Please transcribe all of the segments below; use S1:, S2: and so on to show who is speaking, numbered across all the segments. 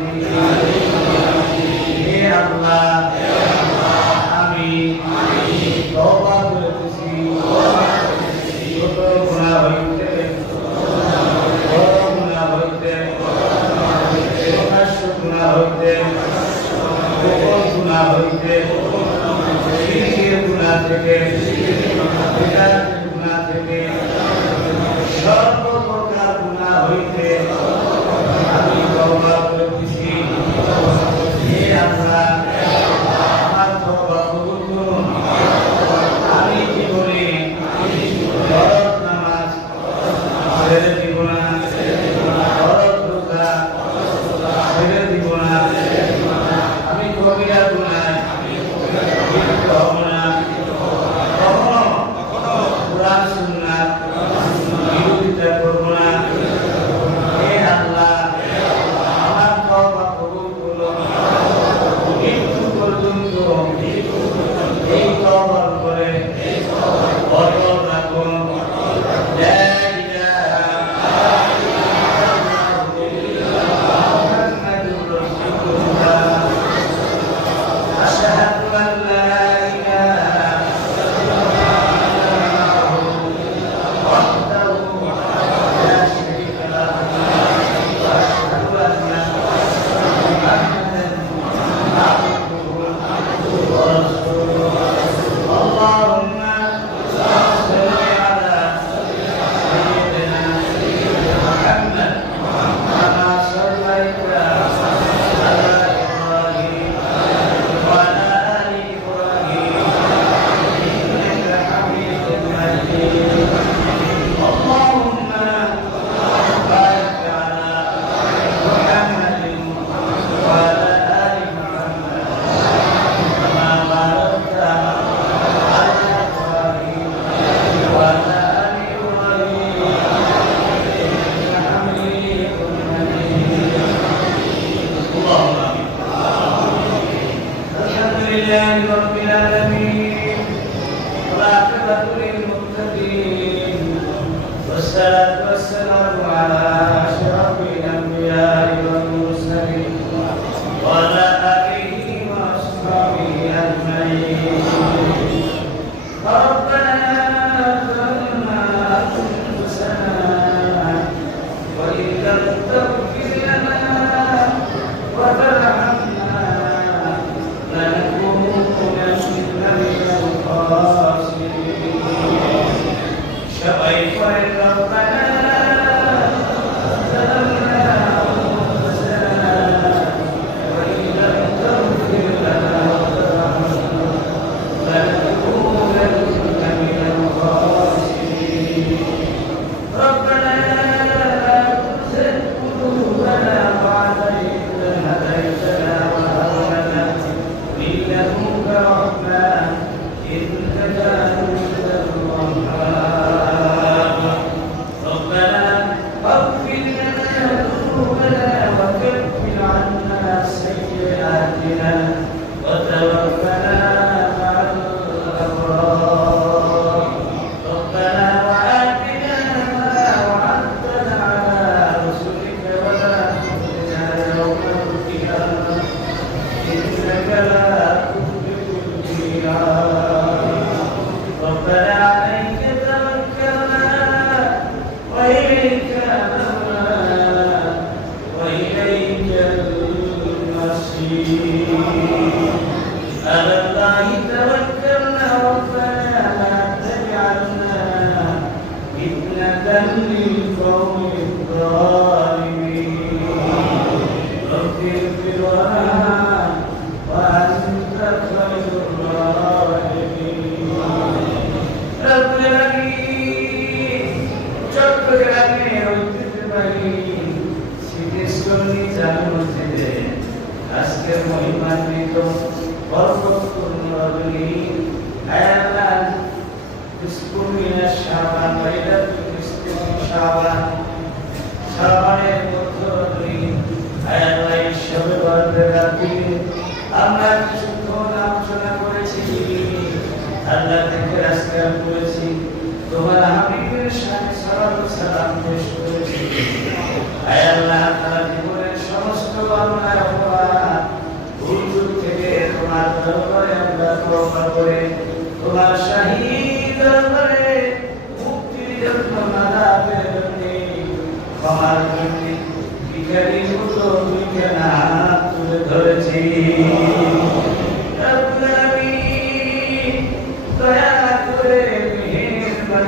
S1: Amen. Ninguém toma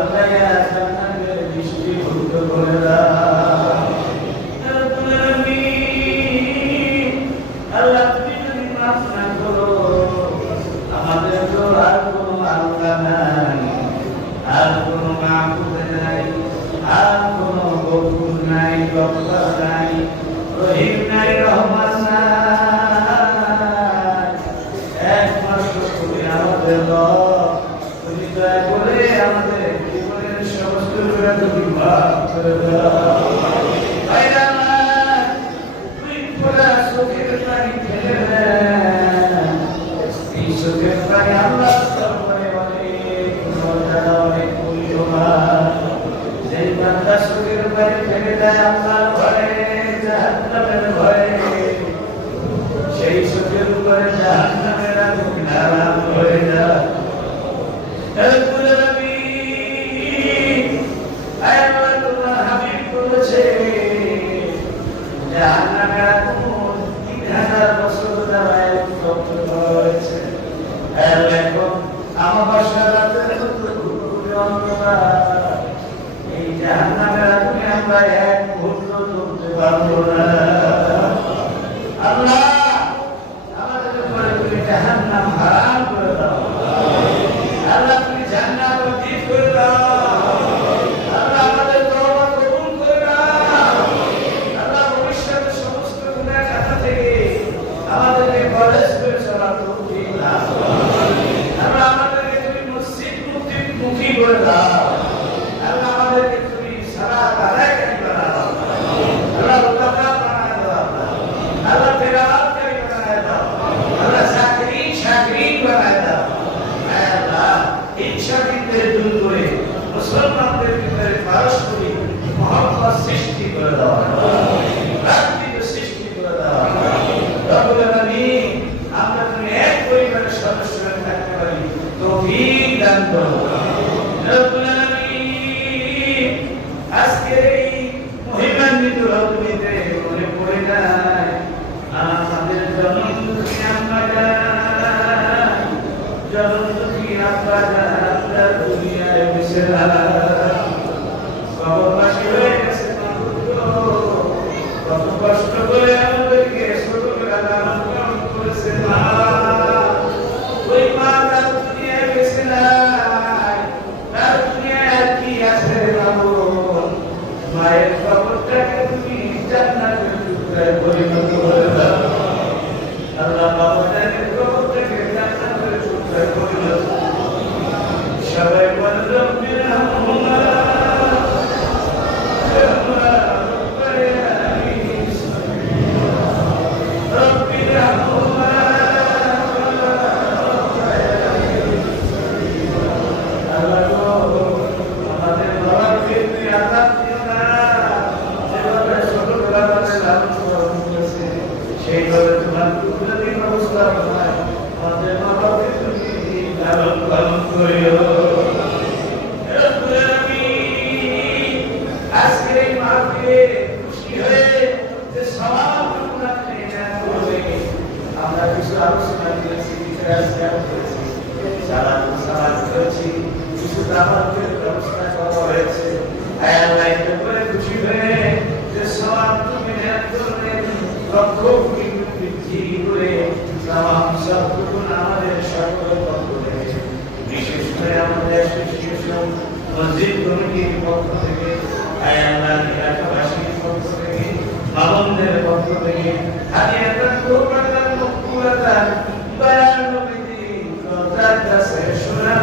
S1: করে Amen. বলেছে, Krishna করেছি কিছু দাবাতের ব্যবস্থা করা হয়েছে। আল্লাহ এটা করে খুশি হয়ে যে সবার তুমি একজনের লক্ষ বৃদ্ধি করে তাম সবটুকুন আমাদের সকলের পক্ষ থেকে। বিশেষ করে আমাদের শিশু মসজিদ কমিটির পক্ষ থেকে আল্লাহ এলাকাবাসীর পক্ষ থেকে মামনদের পক্ষ থেকে আজকে একটা কোরবান মুক্তি বায়ান নবীজি দরজার কাছে শোনার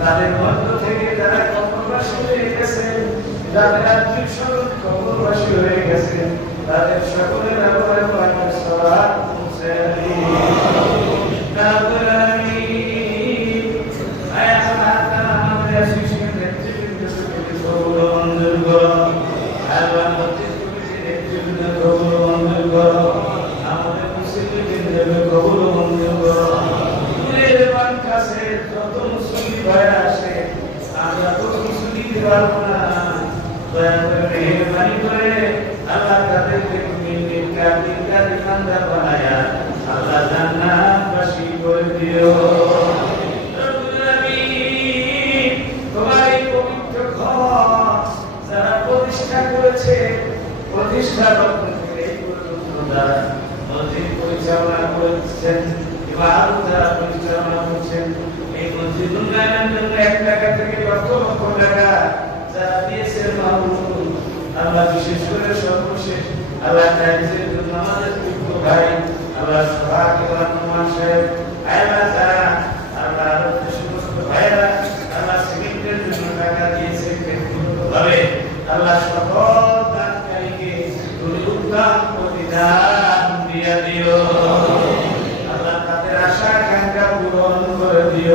S1: তাদের মধ্য থেকে যারা কবরবাসী হয়ে গেছে যাদের আত্মীয় হয়ে গেছেন তাদের সকলের পরিচালনা করছেন ইবাদত যারা পরিচালনা করছেন, এই মসজিদ উন্নয়নের জন্য এক টাকা থেকে লক্ষ লক্ষ টাকা যারা দিয়েছেন আল্লাহ বিশেষ করে সর্বশেষ আল্লাহ তাইজের জন্য আমাদের পুত্র ভাই, আল্লাহ সোহাগ রহমান সাহেব আল্লাহ যারা আল্লাহ আরও যে সমস্ত ভাইরা আল্লাহ সিমেন্টের জন্য টাকা দিয়েছে ব্যক্তিগতভাবে আল্লাহ সকল দানকারীকে তুমি উত্তম প্রতিদান দিয়া দিও আল্লাহ তাদের আশা আকাঙ্ক্ষা পূরণ করে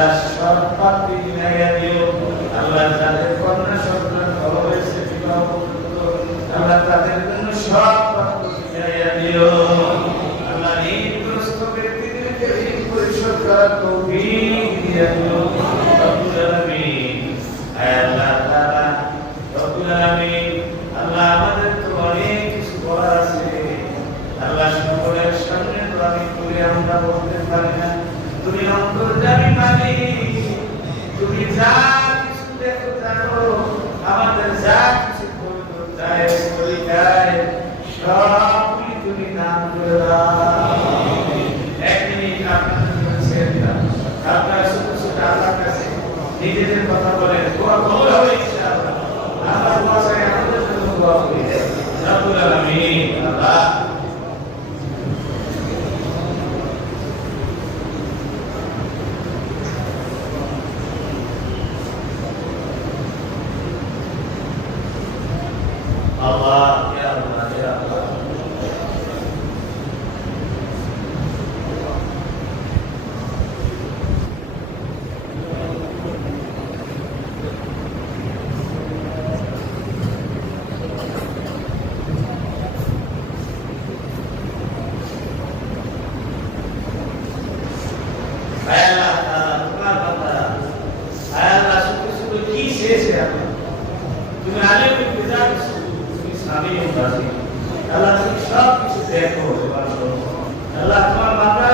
S1: আল্লাহ সব পাপি বিনাইয়া দিও আল্লাহ যাদের কন্যা সন্তান বড় হয়েছে বিবাহ পর্যন্ত আল্লাহ তাদের জন্য সব পাপি বিনাইয়া দিও আল্লাহ ঋণগ্রস্ত ব্যক্তিদেরকে ঋণ পরিশোধ করার তৌফিক দিয়া দিও রব্বুল আলামিন আয় আল্লাহ তাআলা রব্বুল আলামিন আল্লাহ আমাদের তো অনেক কিছু বলার আছে আল্লাহ সকলের সামনে তো আমি করে আমরা বলতে পারি না তুমি অন্তর্জামী মালিক তুমি যা কিছু দেখো জানো আমাদের যা কিছু করতে চায় করি চায় সবগুলি তুমি দান করে দাও এক মিনিট আপনাদের জন্য ছেড়ে দিলাম আপনারা শুধু শুধু আল্লাহর কাছে নিজেদের কথা বলেন দোয়া কবুল হবে ইনশাআল্লাহ আল্লাহ দোয়া চাই আমাদের জন্য দোয়া করি রব্বুল আলামিন আল্লাহ Allah ya Allah ya Allah আল্লাহ তোমার কথা আল্লাহ শুধু শুধু কি শেষে আপনি তুমি আলেম বিজাত তুমি স্বামী বাসী আল্লাহ তুমি সব কিছু দেখো আল্লাহ তোমার বাবা